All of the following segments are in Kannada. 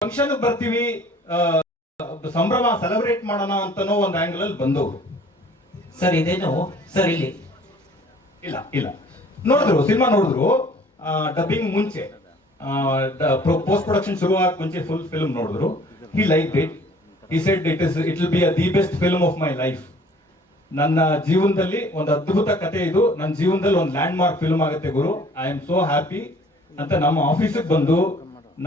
ಫಂಕ್ಷನ್ ಬರ್ತೀವಿ, ಸಂಭ್ರಮ ಸೆಲೆಬ್ರೇಟ್ ಮಾಡೋಣ ಅಂತನೋ ಒಂದು ಆಂಗಲ್ ಅಲ್ಲಿ ಬಂದವರು. ಸರ್ ಇದೇನು ಸರ್ ಇಲ್ಲಿ ಇಲ್ಲ ಇಲ್ಲ ನೋಡಿದ್ರು, ಸಿನಿಮಾ ನೋಡಿದ್ರು. ಡಬ್ಬಿಂಗ್ ಮುಂಚೆ, ಪೋಸ್ಟ್ ಪ್ರೊಡಕ್ಷನ್ ಶುರು ಆಗ ಮುಂಚೆ ಫುಲ್ ಫಿಲ್ಮ್ ನೋಡಿದ್ರು. ಹಿ like it. He said it will be the best film of my life. ನನ್ನ ಜೀವನದಲ್ಲಿ ಒಂದು ಅದ್ಭುತ ಕತೆ ಇದು, ನನ್ನ ಜೀವನದಲ್ಲಿ ಒಂದು ಲ್ಯಾಂಡ್ ಮಾರ್ಕ್ ಫಿಲ್ಮ್ ಆಗುತ್ತೆ ಗುರು, ಐ ಆಮ್ ಸೋ ಹ್ಯಾಪಿ ಅಂತ ನಮ್ಮ ಆಫೀಸಿಗೆ ಬಂದು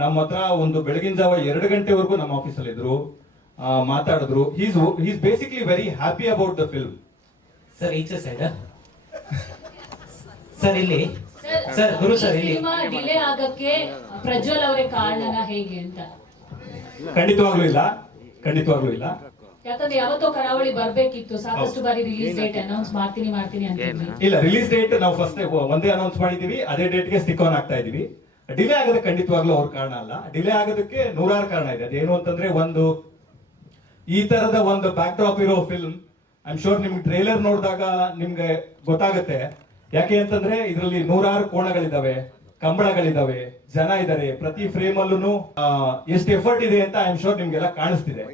ನಮ್ಮ ಹತ್ರ ಒಂದು ಬೆಳಗಿನ ಜಾವ 2 ಗಂಟೆವರೆಗೂ ನಮ್ಮ ಆಫೀಸಲ್ಲಿ ಇದ್ರು, ಮಾತಾಡಿದ್ರು. He's basically very happy about the film. Sir ಈಚೆ ಸೈಡ್ ಸರ್ ಇಲ್ಲಿ ಸರ್ ಗುರು ಸರ್ ಇಲ್ಲಿ ಡಿಲೇ ಆಗಕ್ಕೆ ಪ್ರಜ್ವಲ್ ಅವರೇ ಕಾರಣನ ಹೇಗೆ ಅಂತ? ಖಂಡಿತವಾಗ್ಲೂ ಇಲ್ಲ, ಖಂಡಿತವಾಗ್ಲೂ ಇಲ್ಲ. ಯಾಕಂದ್ರೆ ಯಾವತ್ತೋ ಕರಾವಳಿ ಬರ್ಬೇಕಿತ್ತು, ಸಾಕಷ್ಟು ಬಾರಿ ರಿಲೀಸ್ ಡೇಟ್ ಅನೌನ್ಸ್ ಮಾಡ್ತೀನಿ ಅಂತ. ಇಲ್ಲ, ರಿಲೀಸ್ ಡೇಟ್ ನಾವು ಫಸ್ಟ್ ಒಂದೇ ಅನೌನ್ಸ್ ಮಾಡಿದೀವಿ, ಅದೇ ಡೇಟ್ಗೆ ಸ್ಟಿಕ್ ಆನ್ ಆಗ್ತಾ ಇದೀವಿ. ಡಿಲೇ ಆಗೋದಕ್ಕೆ ಖಂಡಿತವಾಗ್ಲೂ ಅವ್ರ ಕಾರಣ ಅಲ್ಲ. ಡಿಲೇ ಆಗೋದಕ್ಕೆ 100 ಕಾರಣ ಇದೆ. ಅದೇನು ಅಂತಂದ್ರೆ, ಒಂದು ಈ ತರದ ಒಂದು ಬ್ಯಾಕ್ ಡ್ರಾಪ್ ಇರೋ ಫಿಲ್ಮ್, ಐ ಆಮ್ ಶೋರ್ ನಿಮ್ಗೆ ಟ್ರೇಲರ್ ನೋಡಿದಾಗ ನಿಮ್ಗೆ ಗೊತ್ತಾಗುತ್ತೆ. ಯಾಕೆ ಅಂತಂದ್ರೆ ಇದರಲ್ಲಿ 100 ಕೋಣಗಳಿದಾವೆ, ಕಂಬಳಗಳಿದಾವೆ, ಜನ ಇದಾರೆ, ಪ್ರತಿ ಫ್ರೇಮ್ ಅಲ್ಲೂ ಎಷ್ಟು ಎಫರ್ಟ್ ಇದೆ ಅಂತ ಐ ಆಮ್ ಶೋರ್ ನಿಮ್ಗೆಲ್ಲ ಕಾಣಿಸ್ತಿದೆ.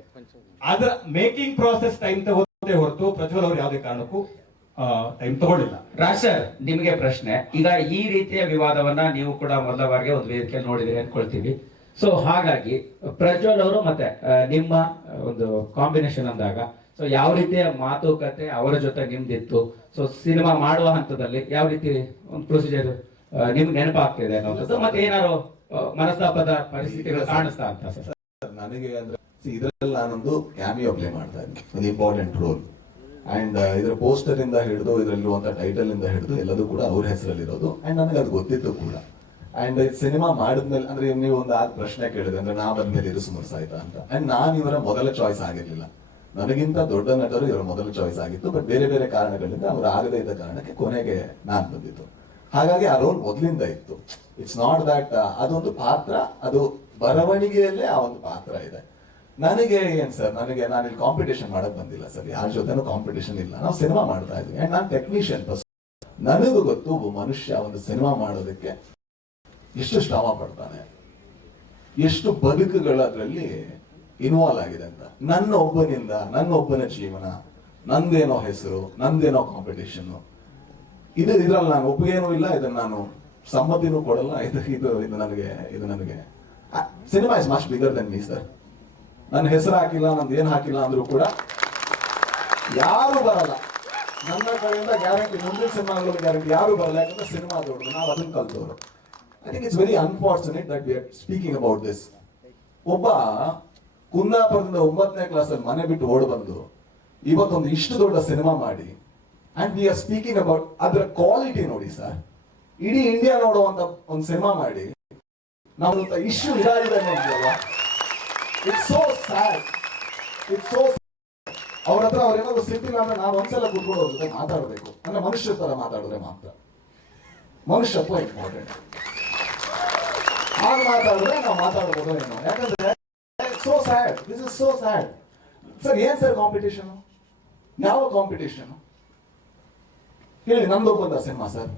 ಅದ್ರ ಮೇಕಿಂಗ್ ಪ್ರಾಸೆಸ್ ಟೈಮ್ ತಗೋದೇ ಹೊರತು ಪ್ರಜ್ವಲ್ ಅವ್ರು ಯಾವುದೇ ಕಾರಣಕ್ಕೂ ಟೈಮ್ ತಗೊಳ್ಳಿಲ್ಲ. ರಾಜ್ ಸರ್, ನಿಮಗೆ ಪ್ರಶ್ನೆ. ಈಗ ಈ ರೀತಿಯ ವಿವಾದವನ್ನ ನೀವು ಕೂಡ ಮೊದಲ ಬಾರಿಗೆ ಒಂದು ವೇದಿಕೆಯಲ್ಲಿ ನೋಡಿದಿರಿ ಅನ್ಕೊಳ್ತೀವಿ. ಸೊ ಹಾಗಾಗಿ ಪ್ರಜ್ವಲ್ ಅವರು ಮತ್ತೆ ನಿಮ್ಮ ಒಂದು ಕಾಂಬಿನೇಷನ್ ಅಂದಾಗ, ಸೊ ಯಾವ ರೀತಿಯ ಮಾತುಕತೆ ಅವರ ಜೊತೆ ನಿಮ್ದಿತ್ತು? ಸೊ ಸಿನಿಮಾ ಮಾಡುವ ಹಂತದಲ್ಲಿ ಯಾವ ರೀತಿ ಒಂದು ಪ್ರೊಸೀಜರ್ ನಿಮ್ಗೆ ನೆನಪಾಗ್ತಿದೆ ಅನ್ನೋದು, ಮತ್ತೆ ಏನಾದ್ರು ಮನಸ್ತಾಪದ ಪರಿಸ್ಥಿತಿಗಳು ಕಾಣಿಸ್ತಾ ಅಂತ? ಸರ್ ನನಗೆ ಅಂದ್ರೆ ಇದರಲ್ಲಿ ನಾನೊಂದು ಕ್ಯಾಮಿಯೋ ಪ್ಲೇ ಮಾಡ್ತಾ ಇದ್ದೀನಿ, ಒಂದು ಇಂಪಾರ್ಟೆಂಟ್ ರೋಲ್. ಅಂಡ್ ಇದರ ಪೋಸ್ಟರ್ ಇಂದ ಹಿಡಿದು ಇದರಲ್ಲಿರುವಂತ ಟೈಟಲ್ ಇಂದ ಹಿಡಿದು ಎಲ್ಲದೂ ಕೂಡ ಅವ್ರ ಹೆಸರಲ್ಲಿರೋದು. ಅಂಡ್ ನನಗೆ ಅದು ಗೊತ್ತಿತ್ತು ಕೂಡ. ಅಂಡ್ ಸಿನಿಮಾ ಮಾಡಿದ್ಮೇಲೆ, ಅಂದ್ರೆ ನೀವು ಒಂದು ಪ್ರಶ್ನೆ ಕೇಳಿದ್ರೆ, ಅಂದ್ರೆ ನಾ ಬಂದ್ಮೇಲೆ ಇದು ಸುಮಾರು ಆಯ್ತಾ ಅಂತ. ಅಂಡ್ ನಾನು ಇವರ ಮೊದಲ ಚಾಯ್ಸ್ ಆಗಿರ್ಲಿಲ್ಲ, ನನಗಿಂತ ದೊಡ್ಡ ನಟರು ಇವರ ಮೊದಲ ಚಾಯ್ಸ್ ಆಗಿತ್ತು. ಬಟ್ ಬೇರೆ ಬೇರೆ ಕಾರಣಗಳಿಂದ ಅವ್ರು ಆಗದೇ ಇದ್ದ ಕಾರಣಕ್ಕೆ ಕೊನೆಗೆ ನಾನ್ ಬಂದಿತ್ತು. ಹಾಗಾಗಿ ಆ ರೋಲ್ ಮೊದಲಿಂದ ಇತ್ತು. ಇಟ್ಸ್ ನಾಟ್ ದಟ್ ಅದೊಂದು ಪಾತ್ರ, ಅದು ಬರವಣಿಗೆಯಲ್ಲೇ ಆ ಒಂದು ಪಾತ್ರ ಇದೆ. ನನಗೆ ಏನ್ ಸರ್, ನಾನು ಇಲ್ಲಿ ಕಾಂಪಿಟೇಷನ್ ಮಾಡಕ್ ಬಂದಿಲ್ಲ ಸರ್, ಯಾರ ಜೊತೆನೂ ಕಾಂಪಿಟೇಷನ್ ಇಲ್ಲ. ನಾವು ಸಿನಿಮಾ ಮಾಡ್ತಾ ಇದ್ವಿ. ಅಂಡ್ ನಾನು ಟೆಕ್ನಿಷಿಯನ್. ನನಗೂ ಗೊತ್ತು ಒಬ್ಬ ಮನುಷ್ಯ ಒಂದು ಸಿನಿಮಾ ಮಾಡೋದಕ್ಕೆ ಎಷ್ಟು ಶ್ರಮ ಪಡ್ತಾನೆ, ಎಷ್ಟು ಬದುಕುಗಳು ಅದರಲ್ಲಿ ಇನ್ವಾಲ್ವ್ ಆಗಿದೆ ಅಂತ. ನನ್ನ ಒಬ್ಬನ ಜೀವನ, ನಂದೇನೋ ಹೆಸರು, ನಂದೇನೋ ಕಾಂಪಿಟೇಷನ್, ಇದ್ರಲ್ಲಿ ನಾನು ಒಪ್ಪಿಗೇನೂ ಇಲ್ಲ, ಇದನ್ನ ನಾನು ಸಮ್ಮತಿನೂ ಕೊಡಲ್ಲ. ಇದು ನನಗೆ cinema is much bigger then me sir. ನನ್ನ ಹೆಸರು ಹಾಕಿಲ್ಲ, ನಂದು ಏನ್ ಹಾಕಿಲ್ಲ ಅಂದ್ರೂ ಕೂಡ ಯಾರು ಬರಲ್ಲ ನನ್ನ ಕಡೆಯಿಂದ. ಗ್ಯಾರಂಟಿ ಮುಂದಿನ ಸಿನಿಮಾಗಳು ಗ್ಯಾರಂಟಿ ಯಾರು ಬರಲ್ಲ, ಯಾಕಂದ್ರೆ ಸಿನಿಮಾ ದೊಡ್ಡದು, ನಾವು ಅದನ್ನ ಕಲ್ತವ್ರು. I think it's very unfortunate that we are speaking about this. ಒಬ್ಬ ಕುಂದಾಪುರದಿಂದ 9ನೇ ಕ್ಲಾಸಲ್ಲಿ ಮನೆ ಬಿಟ್ಟು ಓಡ್ ಬಂದು ಇವತ್ತೊಂದು ಇಷ್ಟು ದೊಡ್ಡ ಸಿನಿಮಾ ಮಾಡಿ, and we are speaking about ಅದರ ಕ್ವಾಲಿಟಿ. ನೋಡಿ ಸರ್, ಇಡೀ ಇಂಡಿಯಾ ನೋಡುವಂತ ಒಂದು ಸಿನಿಮಾ ಮಾಡಿ ನಾವು ಇಶ್ಯೂ ಇದಾಗಿದೆ ನೋಡ್ತೀವಲ್ಲ, ಇಟ್ಸ್ ಸೋ ಸ್ಯಾಡ್. ಅವ್ರ ಹತ್ರ ಅವ್ರೇನಾದ್ರು ಸಿಟ್ಟಿಲ್ಲ ಅಂದ್ರೆ ನಾವು ಒಂದ್ಸಲ ಕುತ್ಕೊಂಡು ಅವ್ರ ಜೊತೆ ಮಾತಾಡಬೇಕು. ಅಂದ್ರೆ ಮನುಷ್ಯ ತರ ಮಾತಾಡಿದ್ರೆ ಮಾತ್ರ, ಮನುಷ್ಯತ್ವ ಇಂಪಾರ್ಟೆಂಟ್. ಹಾಗೆ ಮಾತಾಡಿದ್ರೆ ನಾವು ಮಾತಾಡ್ಬೋದು ಏನೋ. ಯಾಕಂದ್ರೆ so sad, this is so sad. Sir ಏನ್ ಸರ್ ಕಾಂಪಿಟೇಷನ್? ಯಾವ ಕಾಂಪಿಟೇಷನ್ ಹೇಳಿ? ನಮ್ದು ಬಂದ ಸಿನಿಮಾ ಸರ್,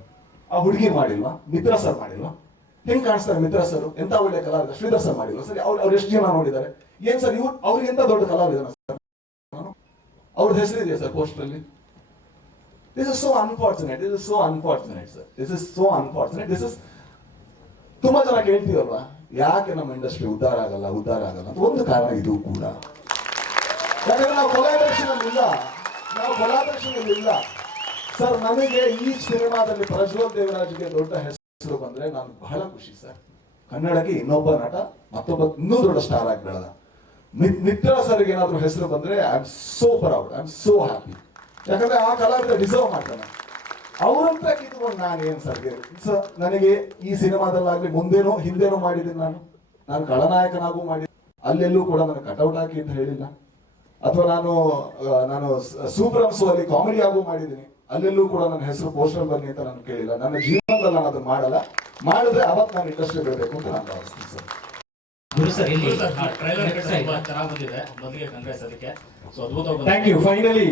ಆ ಹುಡುಗಿ ಮಾಡಿಲ್ವಾ? ಮಿತ್ರ ಸರ್ ಮಾಡಿಲ್ವಾ? ಹೆಂಗ್ ಕಾಣಿಸ್ತಾರೆ ಮಿತ್ರ ಸರ್? ಎಂತ ಒಳ್ಳೆ ಕಲಾವಿದ. ಶ್ರೀಧರ್ ಸರ್ ಮಾಡಿಲ್ವಾ ಸರ್? ಅವ್ರು ಎಷ್ಟು ಜನ ನೋಡಿದ್ದಾರೆ? ಏನ್ ಸರ್ ಅವ್ರಿಗೆ ಎಂತ ದೊಡ್ಡ ಕಲಾವಿದನ ಸರ್? ಅವ್ರದ್ದು ಹೆಸರಿದೆಯಾ ಸರ್ ಪೋಸ್ಟರ್ ಅಲ್ಲಿ? This is so unfortunate sir. This is ತುಂಬಾ ಜನ ಕೇಳ್ತೀವಲ್ವಾ, ಯಾಕೆ ನಮ್ಮ ಇಂಡಸ್ಟ್ರಿ ಉದ್ಧಾರ ಆಗಲ್ಲ ಅಂತ. ಒಂದು ಕಾರಣ ಇದು ಕೂಡ. ಯಾಕಂದ್ರೆ ನಾವು ಕೊಲಾಬರೇಷನ್ ಇಲ್ಲ ಸರ್. ನನಗೆ ಈ ಸಿನಿಮಾದಲ್ಲಿ ಪ್ರಜ್ವಲ್ ದೇವರಾಜ್ಗೆ ದೊಡ್ಡ ಹೆಸರು ಬಂದ್ರೆ ನಾನು ಬಹಳ ಖುಷಿ ಸರ್. ಕನ್ನಡಕ್ಕೆ ಇನ್ನೊಬ್ಬ ನಟ, ಮತ್ತೊಬ್ಬ ಇನ್ನೂ ದೊಡ್ಡ ಸ್ಟಾರ್ ಆಗಿ ಬೆಳೆದ. ಮಿತ್ರ ಸರ್ಗೆ ಏನಾದ್ರು ಹೆಸರು ಬಂದ್ರೆ I am so proud, I am so happy. ಯಾಕಂದ್ರೆ ಆ ಕಲಾವಿದ ಡಿಸರ್ವ್ ಮಾಡ್ತಾನೆ. ಅವರಂತ ಕಿತ್ಕೊಂಡು ನಾನು ಏನ್ ಸರ್ಗೆ ಸರ್? ನನಗೆ ಈ ಸಿನಿಮಾದಲ್ಲಾಗ್ಲಿ ಮುಂದೇನೋ ಹಿಂದೇನೋ ಮಾಡಿದ್ದೀನಿ. ನಾನು ಖಳನಾಯಕನಾಗೂ ಮಾಡಿದ್ದೀನಿ. ಅಲ್ಲೆಲ್ಲೂ ಕೂಡ ನನಗೆ ಕಟೌಟ್ ಹಾಕಿ ಅಂತ ಹೇಳಿಲ್ಲ. ಅಥವಾ ನಾನು ಸೂಪರ್ಸು ಅಲ್ಲಿ ಕಾಮಿಡಿ ಆಗು ಮಾಡಿದ್ದೀನಿ. ಅಲ್ಲೆಲ್ಲೂ ಕೂಡ ನನ್ನ ಹೆಸರು ಪೋಸ್ಟರ್ ಬನ್ನಿ ಅಂತ ನಾನು ಕೇಳಿಲ್ಲ. ನನ್ನ ಜೀವನದಲ್ಲಿ ನಾನು ಅದನ್ನ ಮಾಡಲ್ಲ. ಮಾಡಿದ್ರೆ ಅವತ್ತು ನಾನು ಇಂಡಸ್ಟ್ರಿ ಬಿಡಬೇಕು ಅಂತ ನಾನು ಭಾವಿಸ್ತೀನಿ ಸರ್. Thank you. ಫೈನಲಿ